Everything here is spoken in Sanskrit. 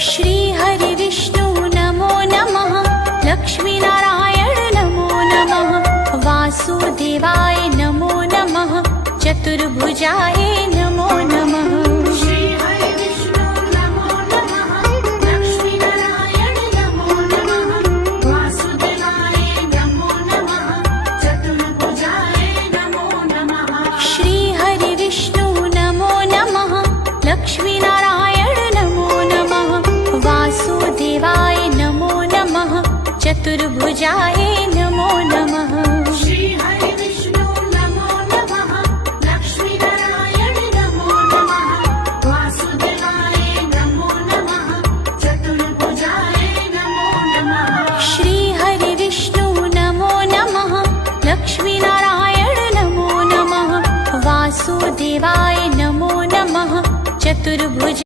श्री हरि विष्णु नमो नमः। लक्ष्मी नारायण नमो नमः। वासुदेवाय नमो नमः। चतुर्भुजाय नमो नमः। श्री हरि विष्णु नमो नमः। लक्ष्मी नारायण नमो नमः। वासुदेवाय नमो नमः। चतुर्भुजाय नमो नमः। श्री हरि विष्णु नमो नमः। लक्ष्मी नारायण नमो नमः। वासुदेवाय नमो नमः। चतुर्भुजाय नमो नमः। श्री हरि विष्णु नमो नमः। लक्ष्मी नारायण नमो नमः। वासुदेवाय नमो नमः। चतुर्भुजाय नमो नमः। श्री हरि विष्णु नमो नमः। लक्ष्मी नारायण नमो नमः। वासुदेवाय नमो नमः। चतुर्भुज